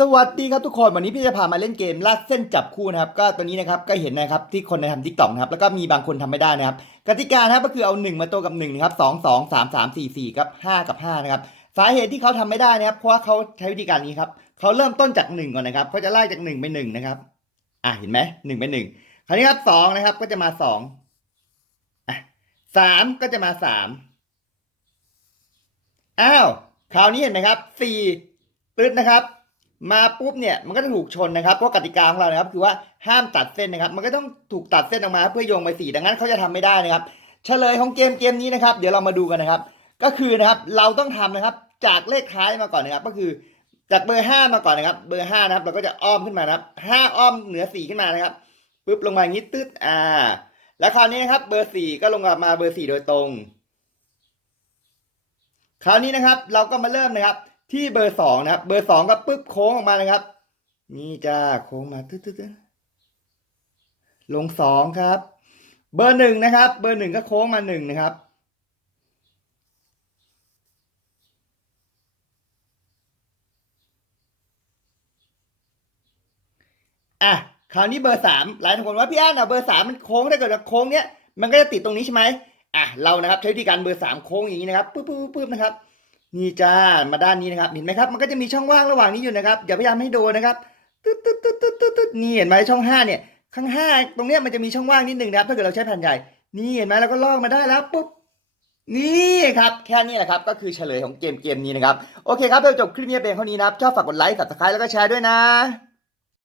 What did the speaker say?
สวัสดีครับทุกคนวันนี้พี่จะพามาเล่นเกมลากเส้นจับคู่นะครับ ก็ตัวนี้นะครับก็เห็นนะครับที่คนในทำทิกตอกนะครับแล้วก็มีบางคนทำไม่ได้นะครับกติกานะครับก็คือเอา 1 มาตัวกับ1นะครับ2 2 3 3 4 4กับ5กับ5นะครับสาเหตุที่เขาทำไม่ได้นะครับเพราะว่าเขาใช้วิธีการนี้ครับเขาเริ่มต้นจาก 1 ก่อนนะครับเขาจะไล่จาก 1 ไป1นะครับอะเห็นไหมหนึ่งไปหนึ่งคราวนี้ครับสองนะครับก็จะมาสองอะสามก็จะมาสามอ้าวคราวนี้เห็นไหมครับสี่ตึ๊ดนะครับ มาปุ๊บเนี่ยมันก็จะถูกชนนะครับเพราะกติกาของเรานะครับคือว่าห้ามตัดเส้นนะครับ มันก็ต้องถูกตัดเส้นออกมาเพื่อโยงไปสี่ดังนั้นเขาจะทำไม่ได้นะครับเฉลยของเกมเกมนี้นะครับ เดี๋ยวเรามาดูกันนะครับ ก็คือนะครับเราต้องทำนะครับจากเลขท้ายมาก่อนนะครับ ก็คือจากเบอร์ห้ามาก่อนนะครับ เบอร์ห้านะครับ เราก็จะอ้อมขึ้นมานะครับห้าอ้อมเหนือสี่ขึ้นมานะครับปุ๊บลงมาอย่างนี้ตึ๊ดอ่า แล้วคราวนี้นะครับ เบอร์สี่ก็ลงมาเบอร์สี่โดยตรง คราวนี้นะครับ เราก็มาเริ่มนะครับ ที่เบอร์สองนะครับ เบอร์สองก็ปึ๊บโค้งออกมานะครับ นี่จ้าโค้งมาตึ๊ดตึ๊ดลงสองครับ เบอร์หนึ่งนะครับ เบอร์หนึ่งก็โค้งมาหนึ่งนะครับ อะคราวนี้เบอร์สามหลายคนว่าพี่อันอะเบอร์สามมันโค้งถ้าเกิดโค้งเนี้ยมันก็จะติดตรงนี้ใช่ไหมอะเรานะครับใช้วิธีการเบอร์สามโค้งอย่างนี้นะครับปึ๊บปึ๊บปึ๊บปึ๊บนะครับ นี่จ้ามาด้านนี้นะครับเห็นไหมครับมันก็จะมีช่องว่างระหว่างนี้อยู่นะครับอย่าพยายามให้โดนนะครับตึ๊ดตึ๊ดตึ๊ดตึ๊ดตึ๊ดตึ๊ดนี่เห็นไหมช่องห้าเนี่ยข้างห้าตรงเนี้ยมันจะมีช่องว่างนิดหนึ่งนะครับถ้าเกิดเราใช้แผ่นใหญ่นี่เห็นไหมเราก็ลอกมาได้แล้วปุ๊บนี่ครับแค่นี้แหละครับก็คือเฉลยของเกมเกมนี้นะครับโอเคครับเราจบคลิปนี้เป็นเท่านี้นะครับชอบฝากกดไลค์สับสไครต์แล้วก็แชร์ด้วยนะ